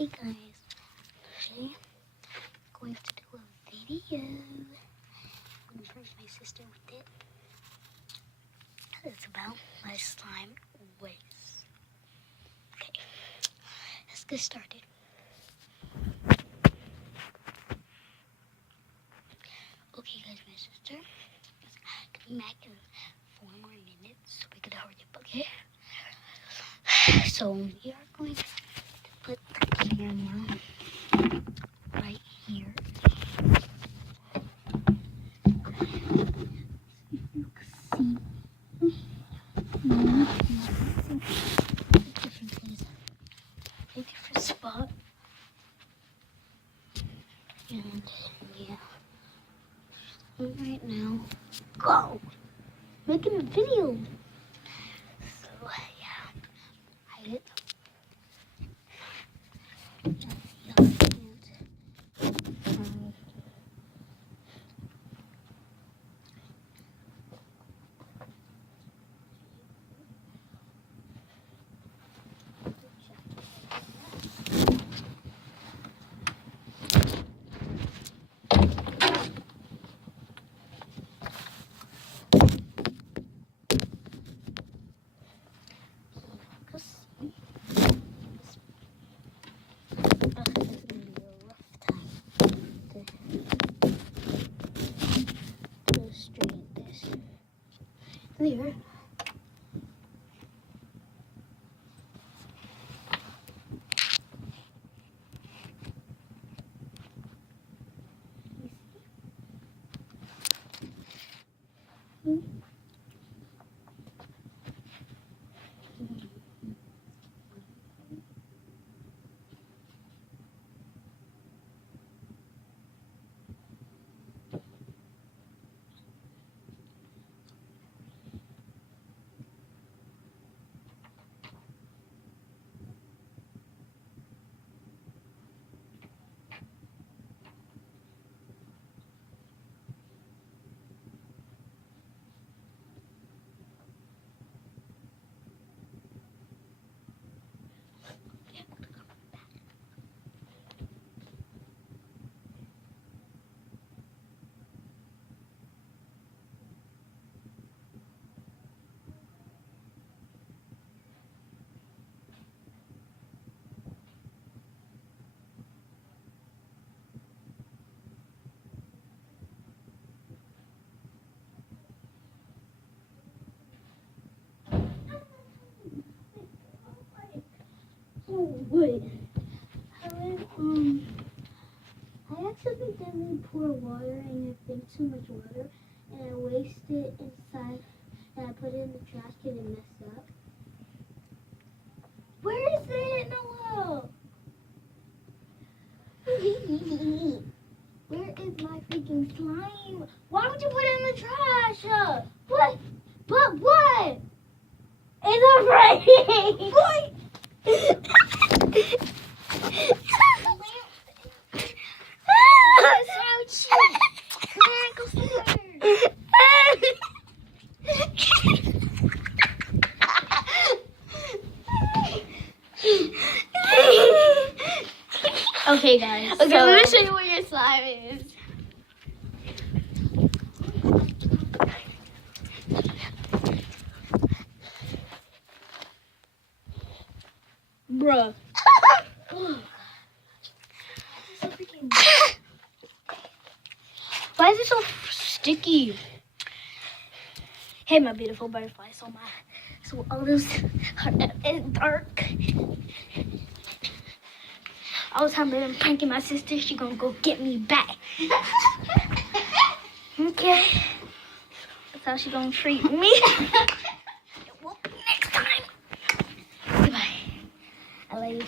Hey guys, today I'm going to do a video. I'm going to prank my sister with it. It's about my slime race. Okay, let's get started. Okay guys, my sister is coming back in 4 more minutes, so we gotta hurry up, okay? So we are going to put the camera right here. You can see different place, a different spot, and yeah, right now, go, making a video. So yeah, hide it. There. Oh wait, I accidentally pour water and I think too much water and I wasted it inside and I put it in the trash can and messed up. Where is it, Noah? Where is my freaking slime? Why would you put it in the trash? What? But what? It's a What? Okay, guys. Okay, so, let me show you where your slime is. Bruh. Why is it so sticky? Hey, my beautiful butterfly. So all this is dark. All the time I've been pranking my sister. She gonna go get me back. Okay. That's how she gonna treat me. Well, next time. Goodbye. I love you.